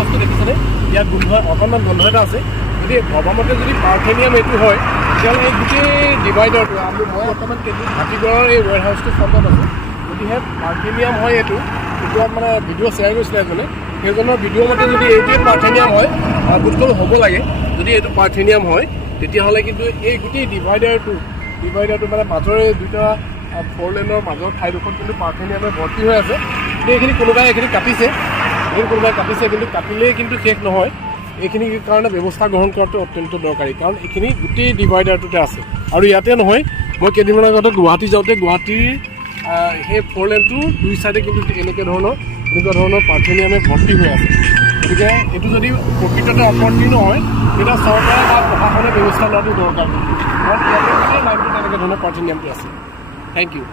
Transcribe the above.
বস্তু দেখিছেনে ইয়াত গোন্ধ অকণমান গোন্ধ এটা আছে যদি ভবামতে যদি পাৰ্থেনিয়াম এইটো হয় তেতিয়াহ'লে এই গোটেই ডিভাইডাৰটো মই বৰ্তমান হাতীগড়ৰ এই ৱেৰ হাউচটো ফ্ৰণ্টত আছোঁ যদিহে পাৰ্থেনিয়াম হয় এইটো ইয়াত মানে ভিডিঅ' শ্বেয়াৰ কৰিছিলে এজনে সেইজনৰ ভিডিঅ' মতে যদি এইটোৱে পাৰ্থেনিয়াম হয় বোধকৰো হ'ব লাগে যদি এইটো পাৰ্থেনিয়াম হয় তেতিয়াহ'লে কিন্তু এই গোটেই ডিভাইডাৰটো মানে মাজৰে দুটা 4 লেনৰ মাজৰ ঠাইডোখৰত কিন্তু পাৰ্থেনিয়ামে ভৰ্তি হৈ আছে এইখিনি কোনোবাই এইখিনি কাটিছে কিন্তু কাটিলেই কিন্তু শেষ নহয় এইখিনি কাৰণে ব্যৱস্থা গ্ৰহণ কৰাটো অত্যন্ত দৰকাৰী কাৰণ এইখিনি গোটেই ডিভাইডাৰটোতে আছে আৰু ইয়াতে নহয় মই কেইদিনমান আগতে গুৱাহাটী যাওঁতে গুৱাহাটীৰ সেই 4 লেনটোৰ দুই চাইডে কিন্তু এনেকুৱা ধৰণৰ পাৰ্থেনিয়ামে ভৰ্তি হৈ আছে গতিকে এইটো যদি প্ৰকৃততে অপৰ্তীৰ্ণ হয় তেতিয়া চৰকাৰে বা প্ৰশাসনে ব্যৱস্থা লোৱাটো দৰকাৰ কাৰণ ইয়াতে গোটেই লাইনটোত এনেকুৱা ধৰণৰ পাৰ্থেনিয়ামটো আছে থেংক ইউ